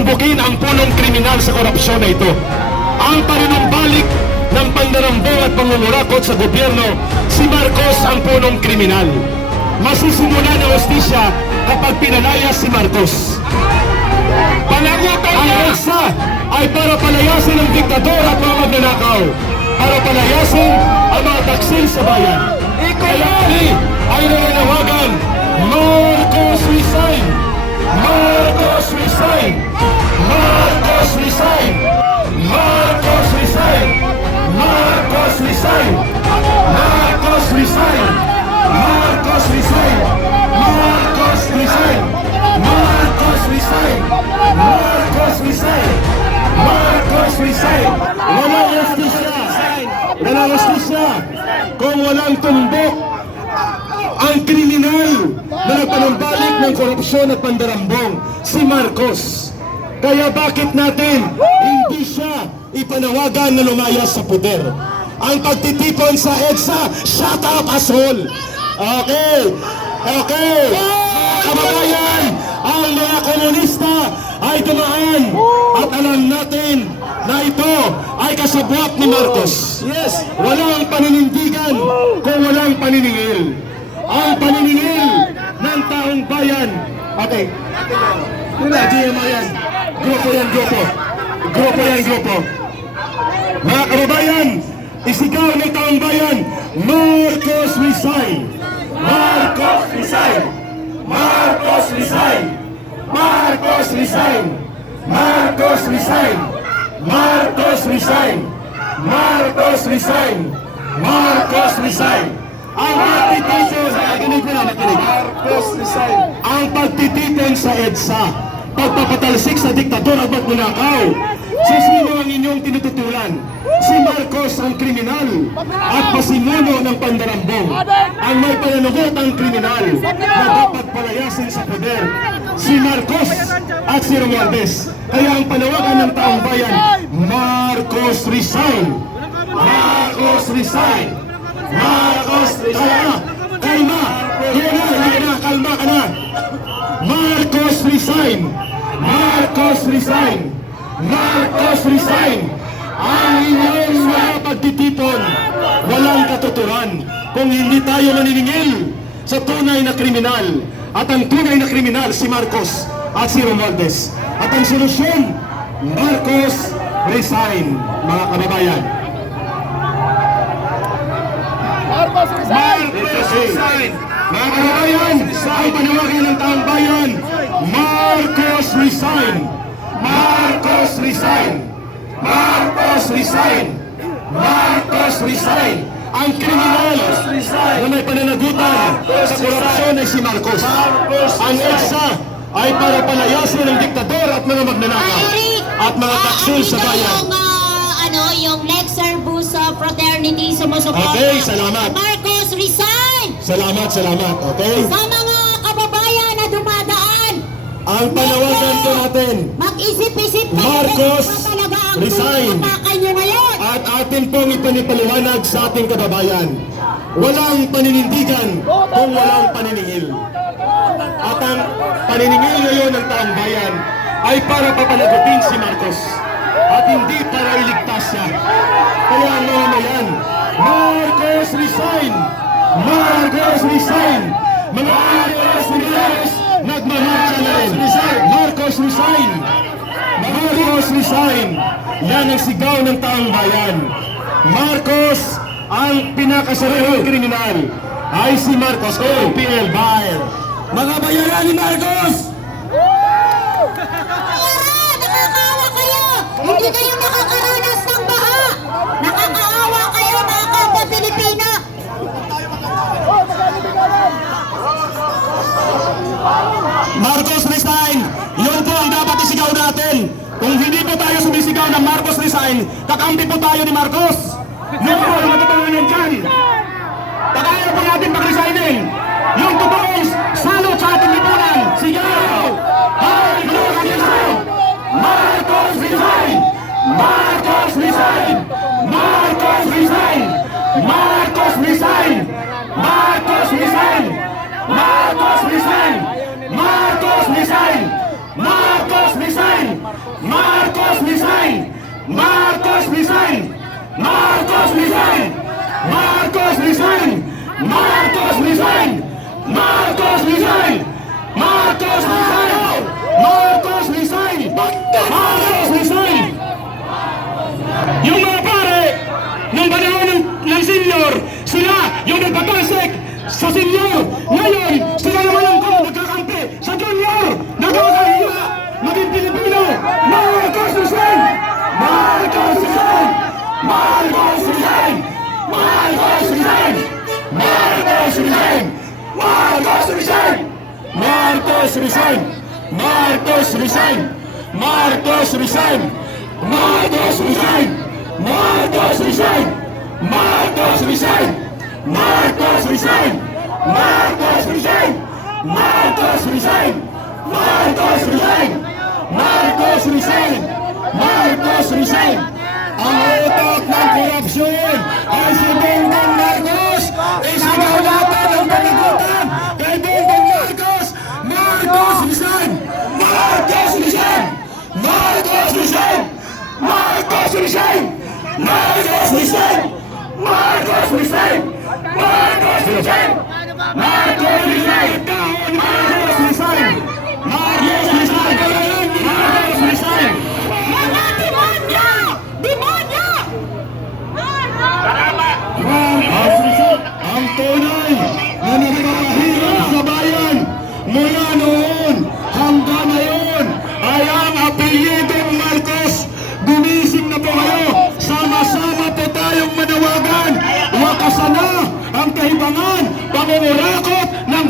tumbukin ang punong kriminal sa korupsyon na ito. Ang panunumbalik ng pandarambong at pangungurakot sa gobyerno, si Marcos ang punong kriminal. Masisimula ng hostisya kapag pinalaya si Marcos. Panagutan ang EDSA ay para palayasin ang diktador at mga magnanakaw. Para palayasin ang mga taksil sa bayan. Kaya ay nananawagan, Marcos resign! Marcos resign! Marcos resign! Marcos resign! Marcos resign! Marcos resign! Marcos resign! Marcos resign! Marcos resign! Marcos resign! Marcos resign! Walang justisya! Walang justisya! Na nagpanumbalik ng korupsyon at pandarambong, si Marcos. Kaya bakit natin hindi siya ipanawagan na lumayas sa puder? Ang pagtitipon sa EDSA, shut up, asshole! Okay, okay, kababayan, ang mga komunista ay dumaan at alam natin na ito ay kasabwat ni Marcos. Yes, walang paninindigan kung walang paniningil. Ang paniningil ng taong bayan. Okay. Wala, GMA yan. Grupo yan, grupo. Grupo yan, grupo. Mga kababayan, isigaw ng taong bayan, Marcos resign! Marcos resign! Marcos resign! Marcos resign! Marcos resign! Marcos resign! Marcos resign! Marcos resign! Ang pagtitipon, nakinig mo na, nakinig. Marcos resign. Ang pagtitipon sa EDSA, pagpapatalsik sa diktador at magnanakaw. Si sino ang inyong tinututulan? Si Marcos ang kriminal at pasimuno ng pandarambong. Ang may pananugot ang kriminal na dapat palayasin sa poder. Si Marcos at si Romualdez. Kaya ang panawagan ng taong bayan, Marcos resign! Marcos resign! Marcos resign! Kalma! Yan na, yan na, kalma ka na! Marcos resign! Marcos resign! Marcos resign! Ang inyong mga pagtitipon, walang katuturan kung hindi tayo naniningil sa tunay na kriminal. At ang tunay na kriminal si Marcos at si Romualdez. At ang solusyon, Marcos resign, mga kababayan. Marcos resign! Marcos resign! Mga kababayan, ang panawagan ng taong bayan, Marcos resign! Marcos resign! Marcos resign! Marcos resign! Ang kriminal na may pananagutan sa korupsyon ay si Marcos. Ang EDSA ay para palayasin ang diktador at mga magnanakaw at mga taksil sa bayan. Yung, ah, ano, yung Lexer Busa Fraternity sumusuporta. Okay, salamat. Marcos, resign! Salamat, salamat. Okay? Sa mga kababayan na dumadaan, Ang panawagan po natin, mag-isip-isip kayo Marcos, ano resign. ngayon. At atin pong ipanipaliwanag sa ating kababayan. Walang paninindigan kung walang paniningil. At ang paniningil ngayon ng taong bayan ay para papanagutin si Marcos. At hindi para iligtas siya. Kaya ang mga mayan, Marcos resign! Marcos resign! Mga Marcos resign! Nagmamarcha na rin. Marcos resign! Marcos resign! Yan ang sigaw ng taong bayan. Marcos ang pinakasarang kriminal ay si Marcos o PL Bayer. Mga bayaran ni Marcos! Tara, nakakaawa kayo! Hindi kayo dahil kakampi po tayo ni Marcos. Noon, matutunan yan dyan. Pag-ayaw po natin pag-resignin. resign! Marcos resign! Marcos resign! Marcos resign! Marcos resign! Marcos resign! Yung mga pare, nung panahon ng, ng senior, sila yung nagpapasek sa senior. Ngayon, sila naman resign! Marcos resign! Marcos resign! Marcos resign! Marcos resign! Marcos resign! Marcos resign! Marcos resign! Ang utak ng korupsyon ay si Bongbong Marcos! Isigaw natin ang panagutan kay Bongbong Marcos! Marcos resign! Marcos resign! Marcos resign! Marcos resign! Marcos resign! Hussein! Marcos Hussein! Marcos Hussein! Marcos Hussein! Marcos Hussein!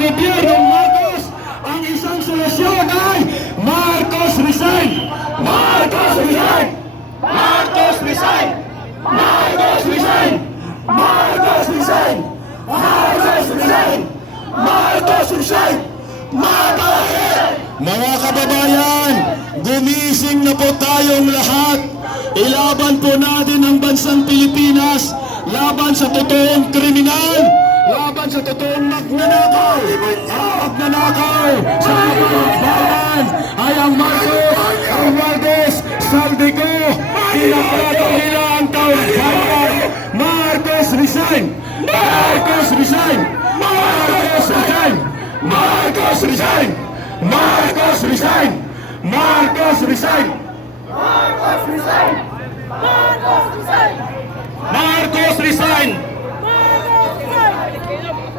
Gobyernong Marcos. Ang isang solusyon ay Marcos resign! Marcos resign! Marcos resign! Marcos resign! Marcos resign! Marcos resign! Marcos resign! Marcos Mga kababayan, gumising na po tayong lahat. Ilaban po natin ang bansang Pilipinas laban sa totoong kriminal, laban sa totoong magnanakaw. Ang magnanakaw sa bayan ay ang Marcos, Romualdez, Saldico, pinaprato nila ang taong bayan. Marcos resign! Marcos resign! Marcos resign! Marcos resign! Marcos resign! Marcos resign! Marcos resign! Marcos resign! Marcos resign!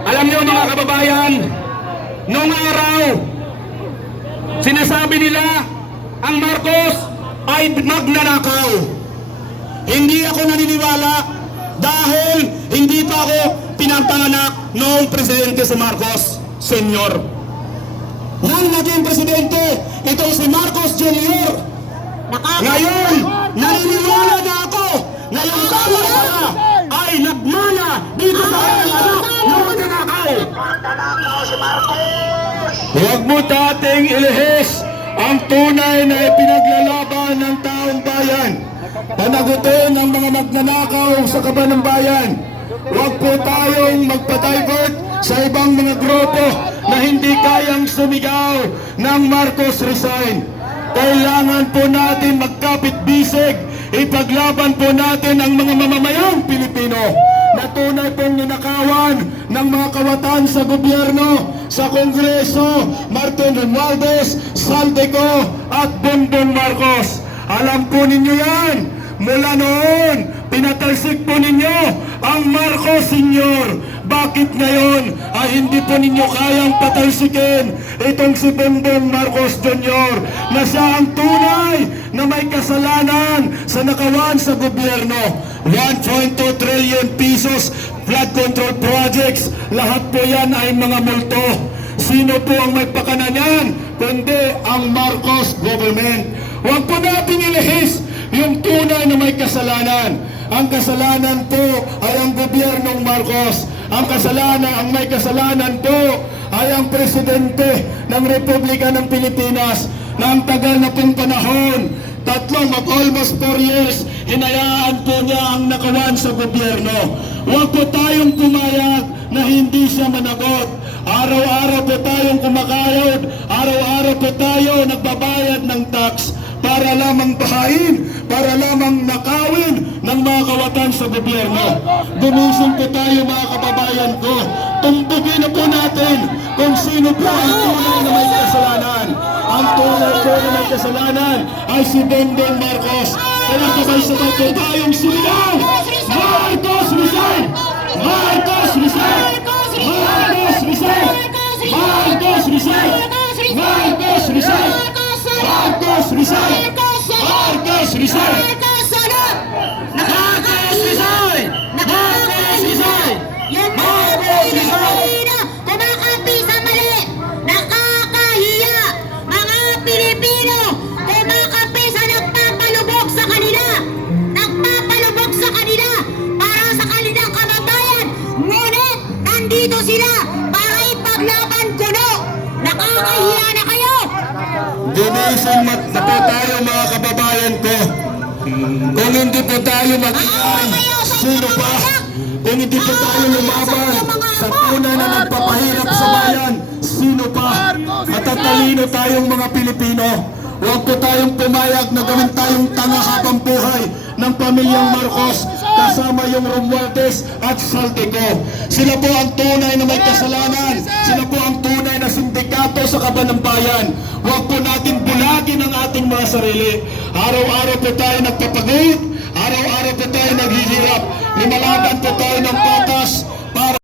Alam niyo mga kababayan, noong araw, sinasabi nila ang Marcos ay magnanakaw. Hindi ako naniniwala dahil hindi pa ako pinagpanganak noong presidente si Marcos Senior. Nang naging presidente, itong si Marcos Jr. Ngayon, naniniwala na ako na yung tama pala ay nagmana dito Huwag mo dating ilihis ang tunay na ipinaglalaban ng taong bayan. Panagutin ang mga magnanakaw sa kaban ng bayan. Huwag po tayong magpa-divert sa ibang mga grupo na hindi kayang sumigaw ng Marcos resign. Kailangan po natin magkapit-bisig. Ipaglaban po natin ang mga mamamayang Pilipino na tunay pong ninakawan ng mga kawatan sa gobyerno, sa Kongreso, Martin Romualdez, Saldeco at Bongbong Marcos. Alam po ninyo yan. Mula noon, pinatalsik po ninyo ang Marcos Senior. Bakit ngayon ay hindi po ninyo kayang patalsikin itong si Bongbong Marcos Jr. na siya ang tunay na may kasalanan sa nakawan sa gobyerno. 1.2 trillion pesos flood control projects. Lahat po yan ay mga multo. Sino po ang may pakana niyan? Kundi ang Marcos government. Huwag po natin ilihis yung tunay na may kasalanan. Ang kasalanan po ay ang gobyernong Marcos. Ang kasalanan, ang may kasalanan po ay ang presidente ng Republika ng Pilipinas na ang tagal na pong panahon, tatlong of almost four years, hinayaan po niya ang nakawan sa gobyerno. Huwag po tayong pumayag na hindi siya managot. Araw-araw po tayong kumakayod, araw-araw po tayo nagbabayad ng tax para lamang bahain, para lamang nakawin ng mga kawatan sa gobyerno. Gumising po tayo mga kababayan ko. Tumbugin na po natin kung sino po ang tunay na may kasalanan. ang tunay po na may kasalanan ay si Bongbong Marcos. Kaya sabay-sabay po tayong sumigaw! Marcos resign! Marcos resign! Marcos resign! Marcos resign! Marcos resign! Marcos resign! Marcos resign! Marcos ipaglaban kuno. Nakakahiya na kayo. Ginising mat na po tayo mga kababayan ko. Kung hindi po tayo mag-ingay, sino pa? Kung hindi po tayo lumaban sa tunay na nagpapahirap sa bayan, sino pa? Matatalino tayong mga Pilipino. Huwag po tayong pumayag na gawin tayong tanga habang buhay ng pamilyang Marcos kasama yung Romualdez at Saltico. Sila po ang tunay na may kasalanan. Sila po ang tunay na sindikato sa kaban ng bayan. Huwag po natin bulagin ang ating mga sarili. Araw-araw po tayo nagpapagod. Araw-araw po tayo naghihirap. Lumalaban po tayo ng patas